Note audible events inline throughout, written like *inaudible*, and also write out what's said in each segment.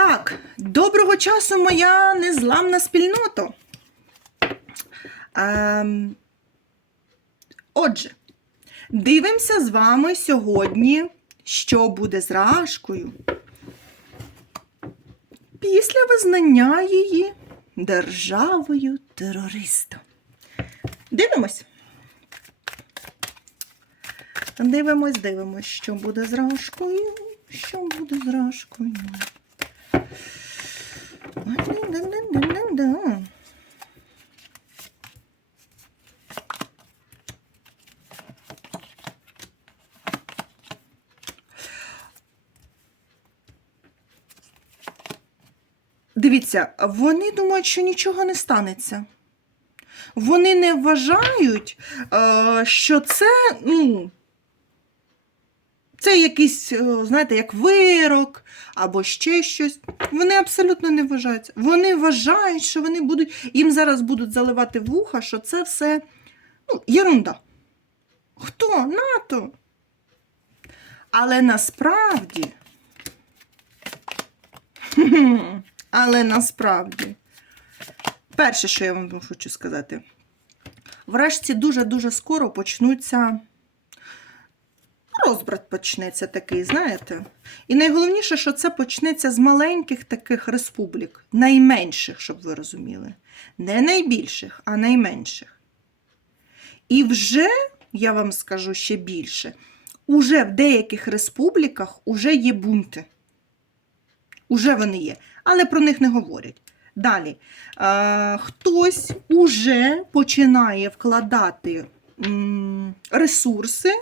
Так, доброго часу, моя незламна спільнота. Ем, отже, дивимося з вами сьогодні, що буде з Рашкою. Після визнання її державою терористом. Дивимось. Дивимось, дивимось, що буде з Рашкою. Що буде з Рашкою? Дивіться, вони думають, що нічого не станеться. Вони не вважають, е, що це, ну, це якийсь, е, знаєте, як вирок або ще щось. Вони абсолютно не вважають. це. Вони вважають, що вони будуть, їм зараз будуть заливати вуха, що це все ну, єрунда. Хто? НАТО. Але насправді. *laughs* Але насправді. Перше, що я вам хочу сказати. Врешті дуже-дуже скоро почнуться розбрат почнеться такий, знаєте. І найголовніше, що це почнеться з маленьких таких республік, найменших, щоб ви розуміли. Не найбільших, а найменших. І вже, я вам скажу ще більше, уже в деяких республіках уже є бунти. Уже вони є, але про них не говорять. Далі, е, хтось уже починає вкладати ресурси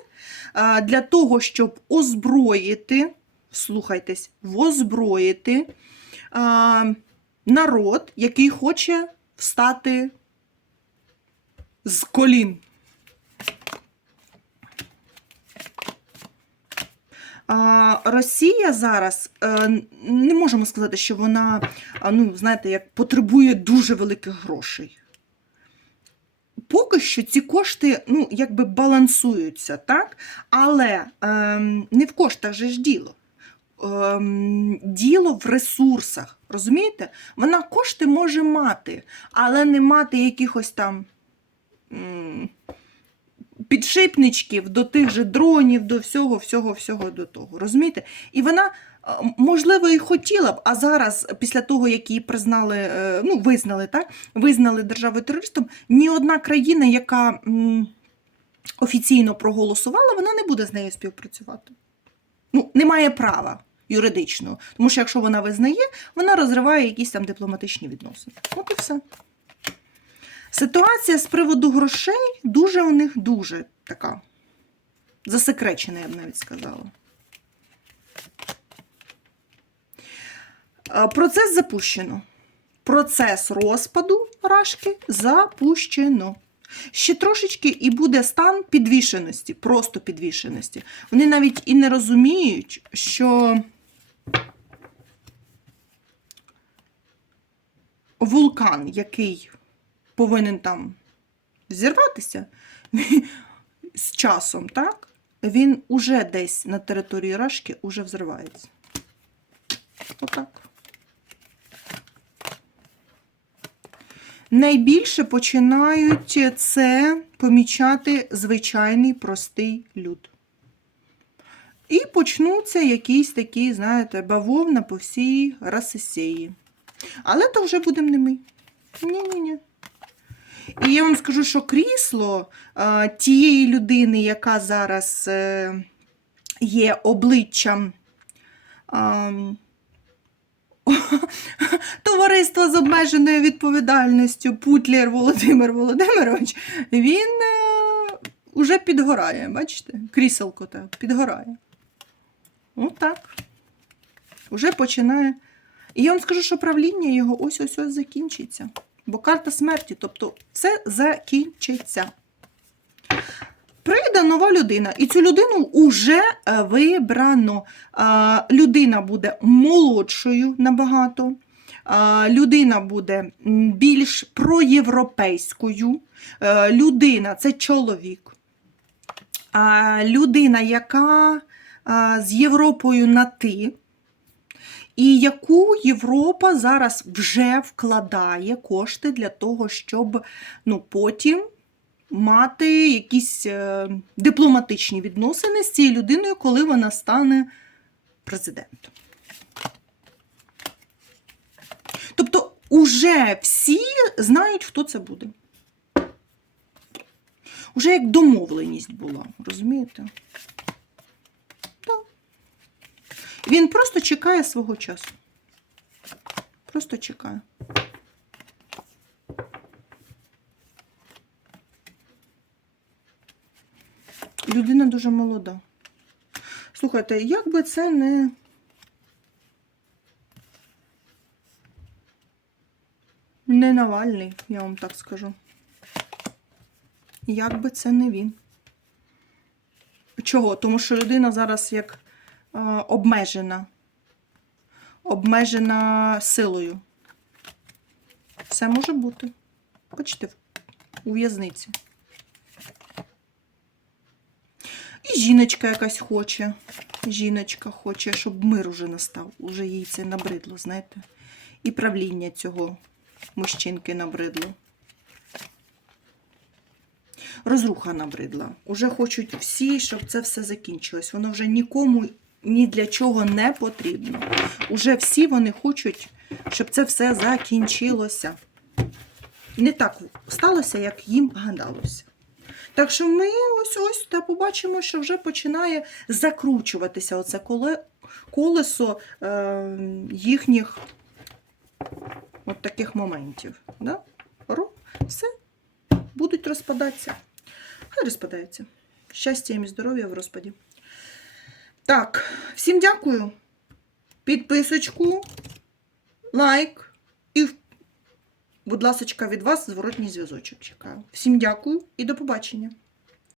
для того, щоб озброїти, слухайтесь, озброїти народ, який хоче встати з колін. Росія зараз е, не можемо сказати, що вона, ну, знаєте, як потребує дуже великих грошей. Поки що ці кошти ну, якби балансуються, так? але ем, не в коштах же ж діло. Ем, діло в ресурсах. Розумієте? Вона кошти може мати, але не мати якихось там. м, підшипничків до тих же дронів, до всього, всього, всього до того. Розумієте? І вона, можливо, і хотіла б, а зараз, після того, як її признали, е, ну, визнали, так? Визнали державою терористом, ні одна країна, яка офіційно проголосувала, вона не буде з нею співпрацювати. Ну, не має права юридичного. Тому що якщо вона визнає, вона розриває якісь там дипломатичні відносини. От і все. Ситуація з приводу грошей дуже у них дуже така засекречена, я б навіть сказала. Процес запущено. Процес розпаду рашки запущено. Ще трошечки і буде стан підвішеності, просто підвішеності. Вони навіть і не розуміють, що вулкан, який повинен там зірватися *laughs* з часом, так? Він уже десь на території Рашки уже взривається. Отак. Найбільше починають це помічати звичайний простий люд. І почнуться якісь такі, знаєте, бавовна по всій Росії. Але то вже будемо не ми. Ні-ні-ні. І я вам скажу, що крісло а, тієї людини, яка зараз е, є обличчям а, товариства з обмеженою відповідальністю Путлєр Володимир Володимирович, він е, уже підгорає, бачите? Кріселко так, підгорає. Отак. Уже починає. І я вам скажу, що правління його ось-ось ось закінчиться. Бо карта смерті, тобто все закінчиться. Прийде нова людина, і цю людину вже е, вибрано. Людина буде молодшою набагато, людина буде більш проєвропейською. Е, Людина це чоловік. Людина, яка з Європою на ти. І яку Європа зараз вже вкладає кошти для того, щоб ну, потім мати якісь е, дипломатичні відносини з цією людиною, коли вона стане президентом. Тобто, уже всі знають, хто це буде. Уже як домовленість була, розумієте? Так. Він просто чекає свого часу. Просто чекає. Людина дуже молода. Слухайте, як би це не. Не Навальний, я вам так скажу. Як би це не він. Чого? Тому що людина зараз як е, обмежена. Обмежена силою. Все може бути. Бачите, у в'язниці. І жіночка якась хоче. Жіночка хоче, щоб мир уже настав. Уже їй це набридло, знаєте. І правління цього мужчинки набридло. Розруха набридла. Уже хочуть всі, щоб це все закінчилось. Воно вже нікому ні для чого не потрібно. Уже всі вони хочуть, щоб це все закінчилося. Не так сталося, як їм гадалося. Так що ми ось ось та побачимо, що вже починає закручуватися оце коле, колесо е, їхніх от таких моментів. Да? Все, будуть розпадатися. Хай розпадаються. Щастя і здоров'я в розпаді. Так, всім дякую. Підписочку, лайк будь ласка, від вас зворотній зв'язочок чекаю. Всім дякую і до побачення.